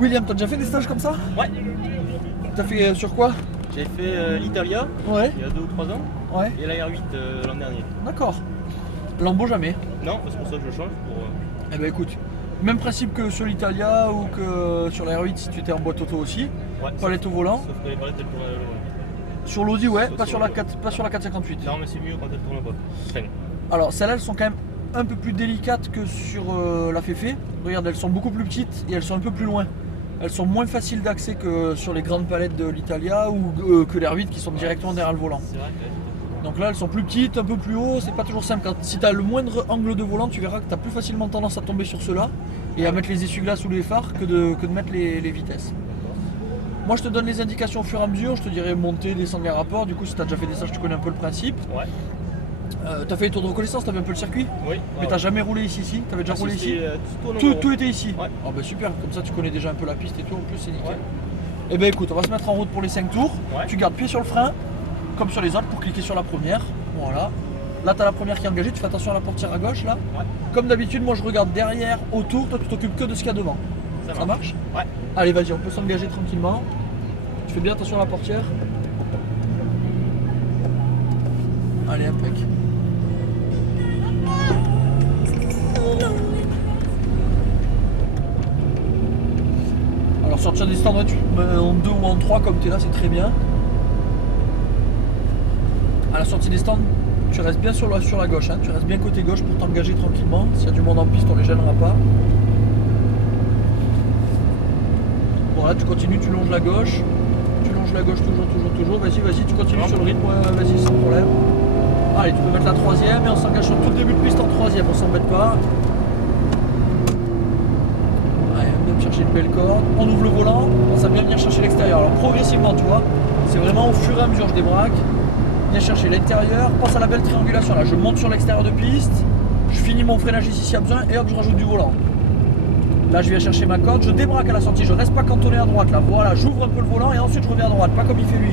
William, t'as déjà fait des stages comme ça? Ouais. T'as fait sur quoi? J'ai fait l'Italia Ouais. il y a 2 ou 3 ans Ouais. et la R8 l'an dernier. D'accord. Lambeau jamais. Non, c'est pour ça que je change. Eh ben écoute, même principe que sur l'Italia ou que sur la R8 si tu étais en boîte auto aussi. Ouais, Palette au volant. Sauf que les palettes elles tournent à l'eau. Sur l'Audi, ouais, Sauf pas sur sur la le- 4, pas sur la 458. Non, mais c'est mieux quand elles tournent pas. Enfin, Alors celles-là, elles sont quand même un peu plus délicates que sur la Féfé. Regarde, elles sont beaucoup plus petites et elles sont un peu plus loin. Elles sont moins faciles d'accès que sur les grandes palettes de l'Italia ou que les R8 qui sont directement derrière le volant. c'est vrai que Donc là, elles sont plus petites, un peu plus haut, c'est pas toujours simple. Si tu as le moindre angle de volant, tu verras que tu as plus facilement tendance à tomber sur ceux-là et à mettre les essuie-glaces ou les phares que de mettre les vitesses. Moi, je te donne les indications au fur et à mesure, je te dirais monter, descendre les rapports. Du coup, si tu as déjà fait des stages, tu connais un peu le principe. Ouais. Tu as fait les tours de reconnaissance, tu as vu un peu le circuit, Oui. mais t'as jamais roulé ici, si? Tu avais déjà roulé ici? Tout était ici. Ouais. Ah bah super, comme ça tu connais déjà un peu la piste et tout, en plus c'est nickel. Ouais. Et ben écoute, on va se mettre en route pour les 5 tours. Ouais. Tu gardes pied sur le frein, comme sur les autres, pour cliquer sur la première. Voilà. Là tu as la première qui est engagée, tu fais attention à la portière à gauche là. Ouais. Comme d'habitude, moi je regarde derrière, autour, toi tu t'occupes que de ce qu'il y a devant. Ça marche? Ouais. Allez vas-y, on peut s'engager tranquillement. Tu fais bien attention à la portière. Allez, impec. Alors sortir des stands, tu mets en 2 ou en 3 comme tu es là, c'est très bien. À la sortie des stands, tu restes bien sur la gauche, hein. Tu restes bien côté gauche pour t'engager tranquillement. S'il y a du monde en piste, on les gênera pas. Voilà, tu continues, tu longes la gauche. Tu longes la gauche toujours. Vas-y, tu continues sur le rythme, ouais, vas-y, sans problème. Allez, tu peux mettre la troisième et on s'engage sur tout le début de piste en troisième, on s'embête pas. Allez, on vient chercher une belle corde. On ouvre le volant, on pense à bien venir chercher l'extérieur. Alors progressivement, tu vois, c'est vraiment au fur et à mesure, je débraque. Viens chercher l'intérieur, pense à la belle triangulation là. Je monte sur l'extérieur de piste, je finis mon freinage ici s'il y a besoin et hop, je rajoute du volant. Là, je viens chercher ma corde, je débraque à la sortie, je reste pas cantonné à droite là. Voilà, j'ouvre un peu le volant et ensuite je reviens à droite, pas comme il fait lui.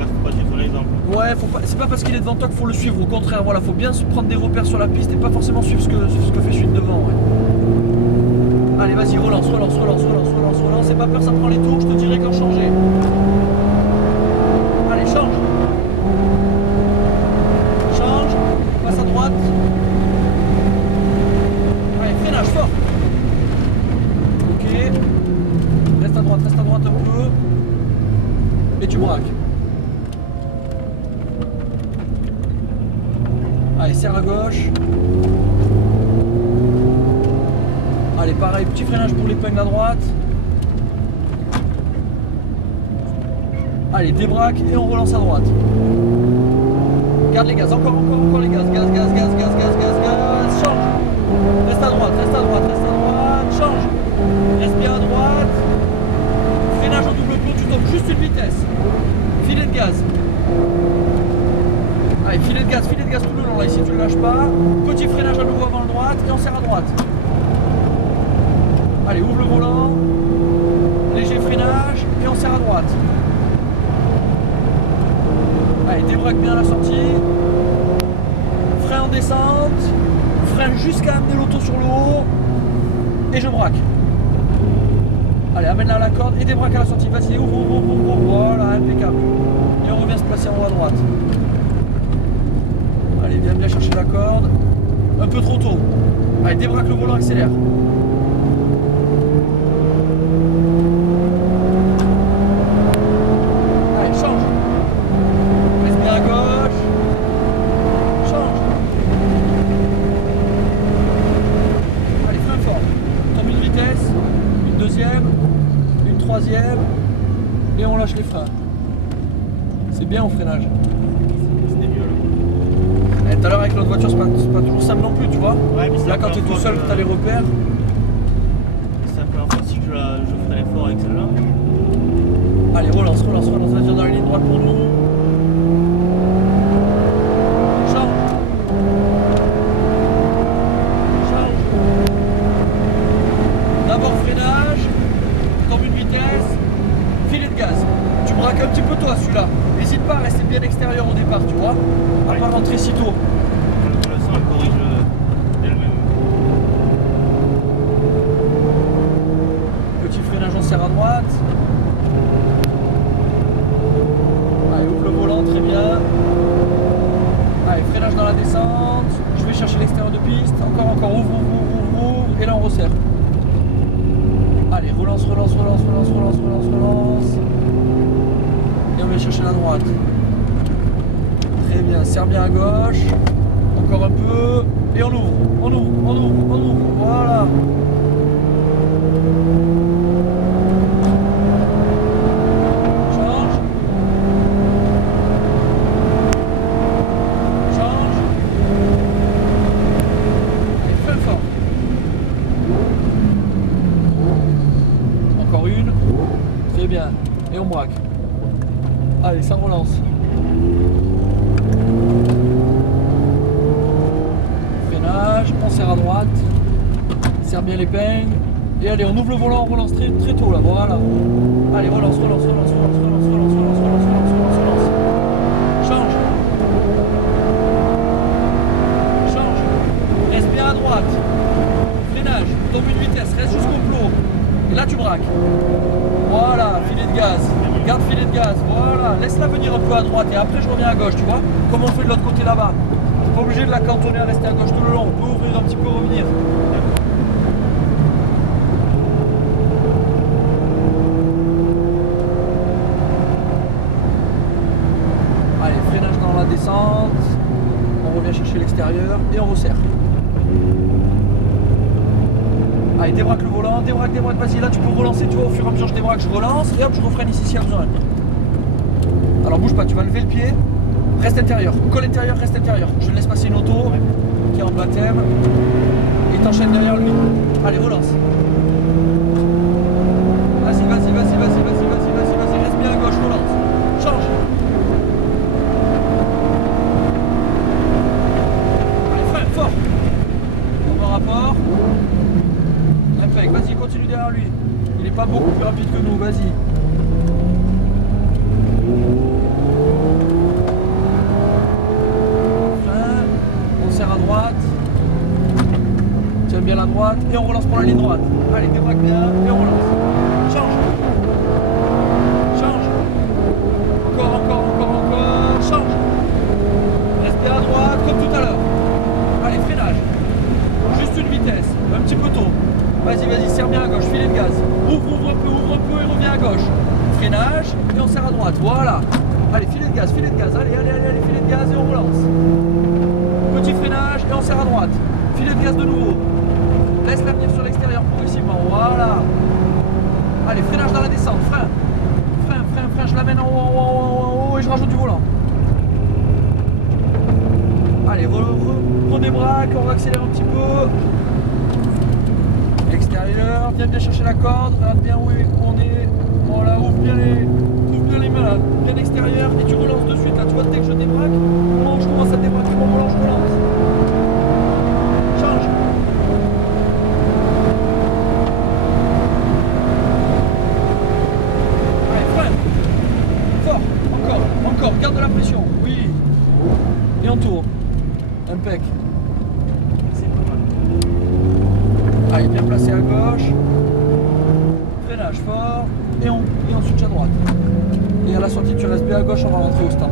Faut pas suivre l'exemple. Ouais, c'est pas parce qu'il est devant toi qu'il faut le suivre, au contraire, voilà, faut bien se prendre des repères sur la piste et pas forcément suivre ce que fait celui de devant. Ouais. Allez, vas-y, relance, c'est pas peur, ça prend les tours, je te dirai quand changer. Allez, change, passe à droite. Allez, freinage fort. Ok, reste à droite un peu. Et tu braques. Allez, serre à gauche. Allez, pareil, petit freinage pour l'épingle à droite. Allez, débraque et on relance à droite. Garde les gaz, encore les gaz. Gaz. Change. Reste à droite. Change. Reste bien à droite. Freinage en double plomb, tu tombes juste une vitesse. Filet de gaz. Allez, filet de gaz tout le long là, ici tu ne lâches pas. Petit freinage à nouveau avant la droite et on serre à droite. Allez, ouvre le volant. Léger freinage et on serre à droite. Allez, débraque bien à la sortie. Frein en descente. Frein jusqu'à amener l'auto sur le haut. Et je braque. Allez, amène-la à la corde et débraque à la sortie. Vas-y, ouvre. Voilà, impeccable. Et on revient se placer en haut à droite. Allez, viens bien chercher la corde. Un peu trop tôt. Allez, débraque le volant, accélère. Allez, change. Reste bien à gauche. Change. Allez, frein fort. Tombe une vitesse. Une deuxième. Une troisième. Et on lâche les freins. C'est bien au freinage. C'était mieux là. Et tout à l'heure avec l'autre voiture, c'est pas toujours simple non plus, tu vois. Ouais, mais c'est là, la quand tu es première tout fois seul, que- tu as les repères. C'est la première fois aussi que je ferai l'effort avec celle-là. Allez, relance, vas-y dans la ligne droite pour nous. Change. D'abord freinage, tombe une vitesse, filet de gaz. Tu braques un petit peu toi celui-là. N'hésite pas à rester bien extérieur au départ, tu vois. À pas rentrer si tôt. Le sang elle corrige d'elle-même. Petit freinage serre à droite. Allez, ouvre le volant, très bien. Allez, freinage dans la descente. Je vais chercher l'extérieur de piste. Encore, ouvre. Et là, on resserre. Allez, relance. Et on vient chercher la droite. Très bien, serre bien à gauche. Encore un peu. Et on ouvre. Voilà. Change. Allez, freine fort. Encore une. Très bien. Et on braque. Allez, ça relance. Freinage, on serre à droite. Serre bien l'épingle. Et allez, on ouvre le volant, on relance très tôt là. Voilà. Allez, relance. Change. Reste bien à droite. Freinage, tombe une vitesse, reste jusqu'au plot. Et là tu braques. Voilà, filet de gaz. Garde filet de gaz. Voilà, laisse-la venir un peu à droite et après je reviens à gauche, tu vois. Comme on fait de l'autre côté là-bas. Je suis pas obligé de la cantonner à rester à gauche tout le long. On peut ouvrir un petit peu, revenir. Allez, freinage dans la descente. On revient chercher l'extérieur et on resserre. Allez, débraque le volant, débraque, vas-y, là tu peux relancer, tu vois, au fur et à mesure je débraque, je relance, et hop, je refreine ici s'il y a besoin. Alors bouge pas, tu vas lever le pied, reste intérieur, colle intérieur, reste intérieur. Je laisse passer une auto qui est en baptême, et t'enchaînes derrière lui. Allez, relance. Vas-y, reste bien à gauche, relance. Change. Allez, freine, fort. On va rapport. Vas-y, continue derrière lui. Il n'est pas beaucoup plus rapide que nous, vas-y. On serre à droite. Tiens bien la droite et on relance pour la ligne droite. Allez, débraque bien et on relance. Change. Encore. Change. Reste bien à droite comme tout à l'heure. Allez, freinage. Juste une vitesse, un petit peu tôt. Vas-y, serre bien à gauche, filet de gaz. Ouvre un peu et reviens à gauche. Freinage et on serre à droite, voilà. Allez, filet de gaz, allez, filet de gaz et on relance. Petit freinage et on serre à droite. Filet de gaz de nouveau. Laisse-la venir sur l'extérieur progressivement, voilà. Allez, freinage dans la descente, frein, je l'amène en haut et je rajoute du volant. Allez, redébraque, on va accélérer un petit peu. Extérieur, viens bien chercher la corde, regarde bien où on est, voilà, ouvre bien les mains là, bien extérieur et tu relances de suite là, tu vois dès que je débraque, moi je commence à débraquer, mon volant je relance. Change. Allez, freine. Fort, encore, garde de la pression, oui. Et on tourne. Impec. Allez, bien placé à gauche, freinage fort, et on switch à droite. Et à la sortie, tu restes bien à gauche, on va rentrer au stand.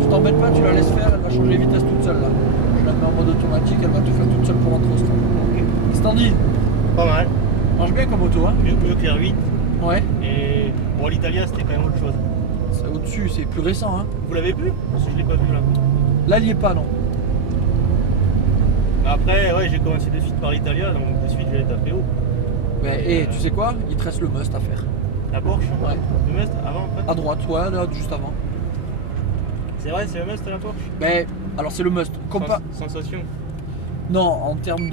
Tu t'embêtes pas, tu la laisses faire, elle va changer les vitesses toute seule là. Je la mets en mode automatique, elle va tout faire toute seule pour rentrer au stand. Ok. Standy, Pas mal. marche bien comme auto, hein. Mieux que l'R8. Ouais. Et bon, l'Italia c'était quand même autre chose. C'est au-dessus, c'est plus récent, hein. Vous l'avez vu? Parce que je l'ai pas vu là. Là, il y est pas, non. Après, ouais, j'ai commencé de suite par l'Italia, donc de suite je vais taper haut. Mais et tu sais quoi? Il te reste le must à faire. La Porsche? Ouais. Le Must avant, après? À droite, ouais, là, juste avant. C'est vrai, c'est le Must la Porsche? Mais alors c'est le must. Sensation. Non, en termes